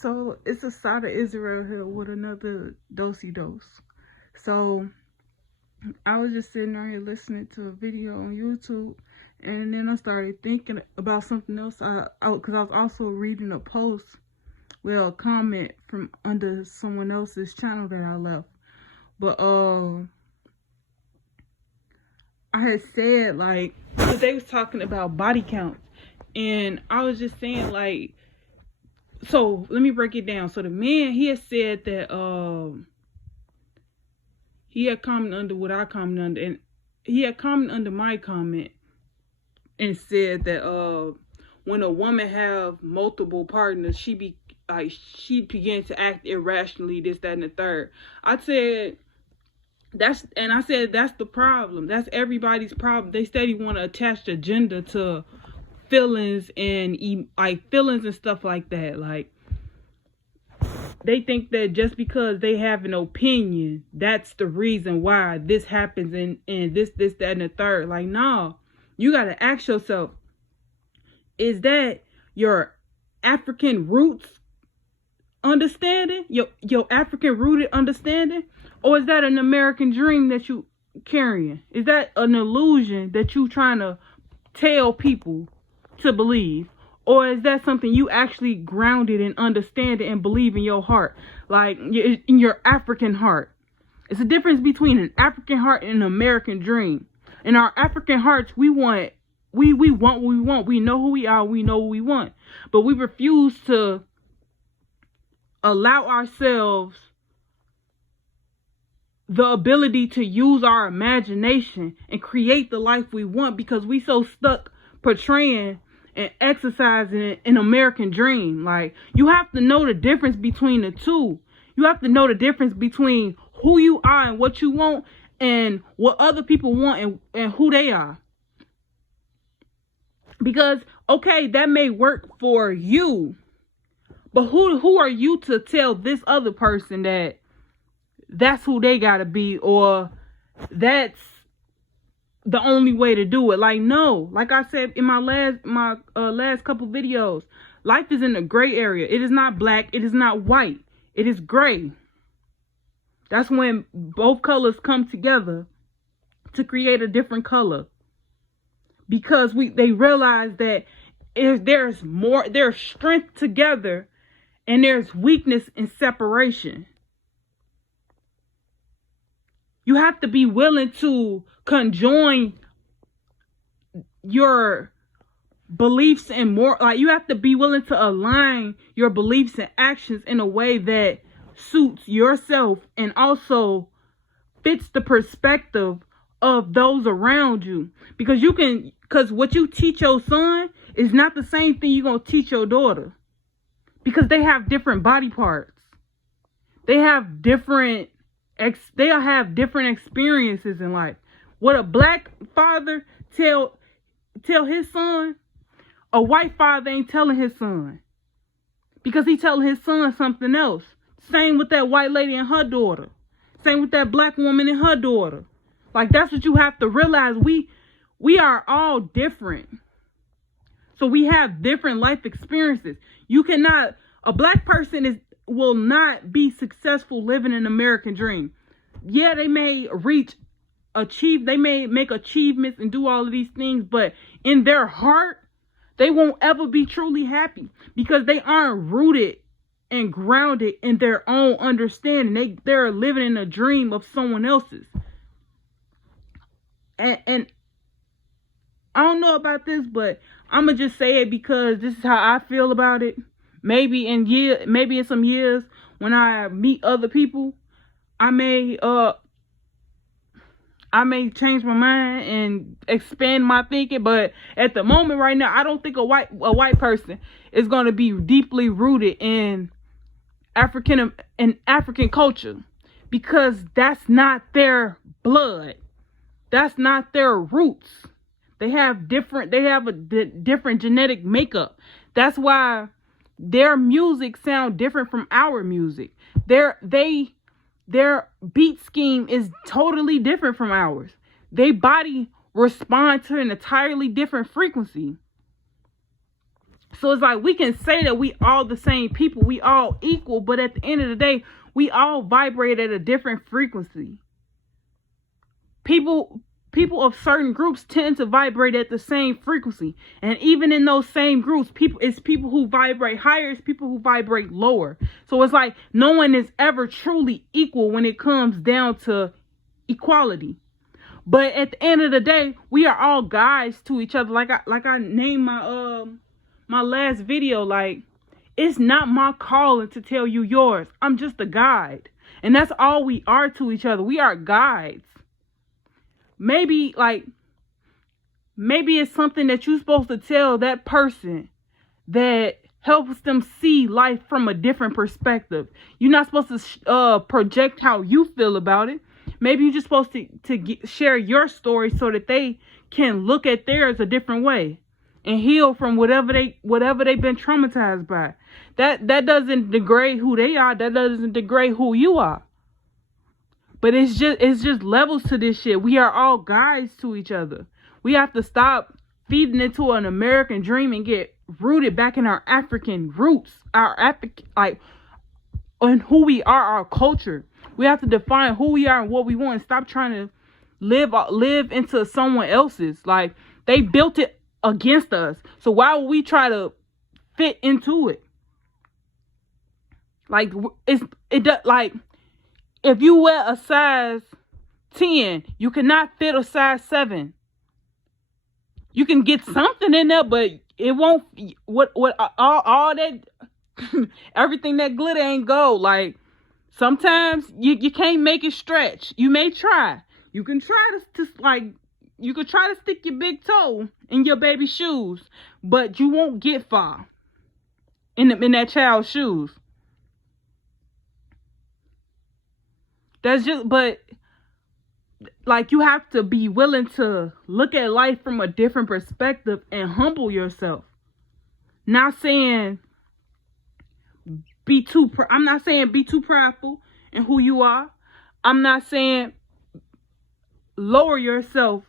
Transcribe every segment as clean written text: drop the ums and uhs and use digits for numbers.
So it's Assata Israel here with another docey dose. So I was just sitting right here listening to a video on YouTube, and then I started thinking about something else. Because I was also reading a post, well, a comment from under someone else's channel that I left. But I had said, like, because they was talking about body count, and I was just saying, like, so let me break it down. So the man, he had said that he had commented under what I commented under, and he had commented under my comment and said that when a woman have multiple partners, she began to act irrationally, this, that, and the third. I said that's the problem. That's everybody's problem. They steady want to attach the gender to feelings and feelings and stuff like that. Like, they think that just because they have an opinion, that's the reason why this happens and this, that, and the third. Like, no, you got to ask yourself, is that your African roots understanding, your African rooted understanding, or is that an American dream that you carrying? Is that an illusion that you trying to tell people to believe? Or is that something you actually grounded and understand and believe in your heart? Like, in your African heart. It's a difference between an African heart and an American dream. In our African hearts, we want what we want. We know who we are. We know what we want. But we refuse to allow ourselves the ability to use our imagination and create the life we want, because we so stuck portraying and exercising an American dream. Like, you have to know the difference between the two. You have to know the difference between who you are and what you want, and what other people want and who they are. Because, okay, that may work for you, but who are you to tell this other person that that's who they gotta be, or that's the only way to do it? Like, no, like I said in my last couple videos, life is in a gray area. It is not black, it is not white, it is gray. That's when both colors come together to create a different color, because they realize that there's strength together and there's weakness in separation. You have to be willing to conjoin your beliefs and more. Like, you have to be willing to align your beliefs and actions in a way that suits yourself and also fits the perspective of those around you. Because what you teach your son is not the same thing you're going to teach your daughter. Because they have different body parts. They have different experiences in life. What a black father tell his son, a white father ain't telling his son, because he telling his son something else. Same with that white lady and her daughter. Same with that black woman and her daughter. Like, that's what you have to realize. We are all different. So we have different life experiences. A black person will not be successful living an American dream. Yeah, they may they may make achievements and do all of these things, but in their heart, they won't ever be truly happy, because they aren't rooted and grounded in their own understanding. They're living in a dream of someone else's. And I don't know about this, but I'm gonna just say it because this is how I feel about it. Maybe in some years when I meet other people, I may change my mind and expand my thinking. But at the moment right now, I don't think a white person is gonna be deeply rooted in African culture, because that's not their blood. That's not their roots. They have a different genetic makeup. That's why their music sound different from our music. Their beat scheme is totally different from ours. Their body respond to an entirely different frequency. So it's like we can say that we all the same people, we all equal, but at the end of the day, we all vibrate at a different frequency. People of certain groups tend to vibrate at the same frequency. And even in those same groups, it's people who vibrate higher, it's people who vibrate lower. So it's like no one is ever truly equal when it comes down to equality. But at the end of the day, we are all guides to each other. Like I named my last video, like, it's not my calling to tell you yours. I'm just a guide. And that's all we are to each other. We are guides. Maybe it's something that you're supposed to tell that person that helps them see life from a different perspective. You're not supposed to project how you feel about it. Maybe you're just supposed to share your story so that they can look at theirs a different way and heal from whatever they've been traumatized by. That doesn't degrade who they are. That doesn't degrade who you are. But it's just levels to this shit. We are all guides to each other. We have to stop feeding into an American dream and get rooted back in our African roots, on who we are, our culture. We have to define who we are and what we want, and stop trying to live into someone else's. Like, they built it against us. So why would we try to fit into it? Like, if you wear a size 10, you cannot fit a size 7. You can get something in there, but it won't. All that everything that glitter ain't gold. Like, sometimes you can't make it stretch. You may try. You can try you could try to stick your big toe in your baby's shoes, but you won't get far in that child's shoes. You have to be willing to look at life from a different perspective and humble yourself. Not saying I'm not saying be too prideful in who you are. I'm not saying lower yourself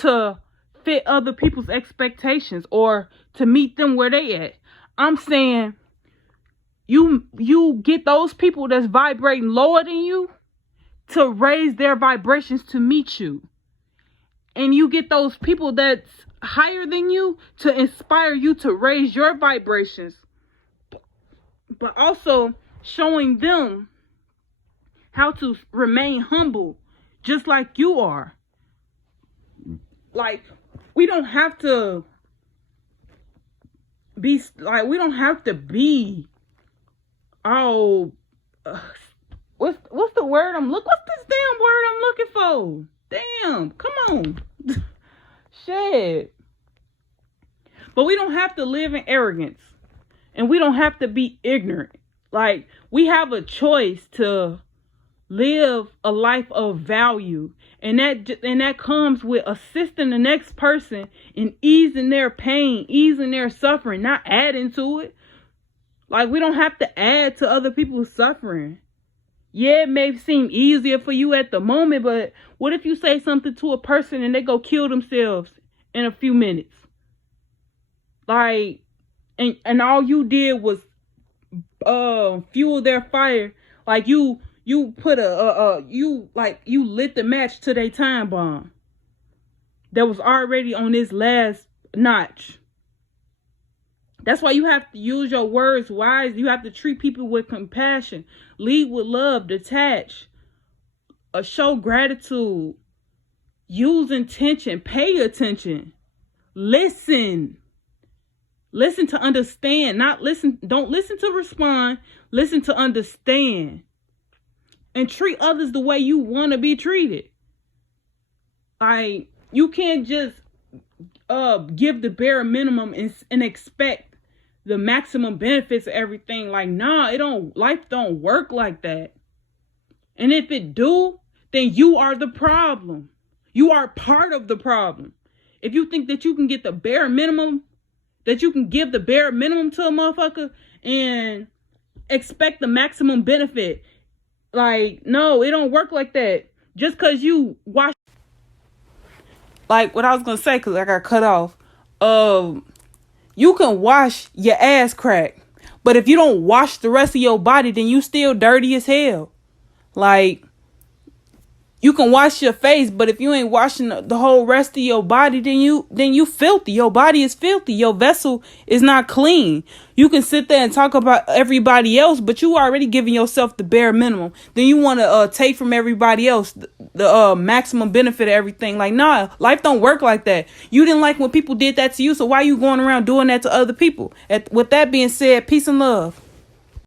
to fit other people's expectations or to meet them where they at. I'm saying you get those people that's vibrating lower than you to raise their vibrations to meet you. And you get those people that's higher than you to inspire you to raise your vibrations. But also showing them how to remain humble just like you are. Like, we don't have to be what's the word what's this damn word I'm looking for? Damn, come on. Shit. But we don't have to live in arrogance. And we don't have to be ignorant. Like, we have a choice to live a life of value. And that comes with assisting the next person in easing their pain, easing their suffering, not adding to it. Like, we don't have to add to other people's suffering. Yeah, it may seem easier for you at the moment, but what if you say something to a person and they go kill themselves in a few minutes? Like, and all you did was fuel their fire. Like, you put you lit the match to their time bomb that was already on this last notch. That's why you have to use your words wise. You have to treat people with compassion, lead with love, detach, show gratitude, use intention, pay attention, listen to understand, don't listen to respond, listen to understand, and treat others the way you want to be treated. Like, you can't just give the bare minimum and expect the maximum benefits of everything. Like, nah, life don't work like that. And if it do, then you are the problem. You are part of the problem. If you think that you can get the bare minimum, that you can give the bare minimum to a motherfucker and expect the maximum benefit, like, no, it don't work like that. Just because you watch, like what I was gonna say, because I got cut off. You can wash your ass crack, but if you don't wash the rest of your body, then you still dirty as hell. Like, you can wash your face, but if you ain't washing the whole rest of your body, then you filthy. Your body is filthy. Your vessel is not clean. You can sit there and talk about everybody else, but you already giving yourself the bare minimum. Then you want to take from everybody else the maximum benefit of everything. Like, nah, life don't work like that. You didn't like when people did that to you, so why you going around doing that to other people? With that being said, peace and love.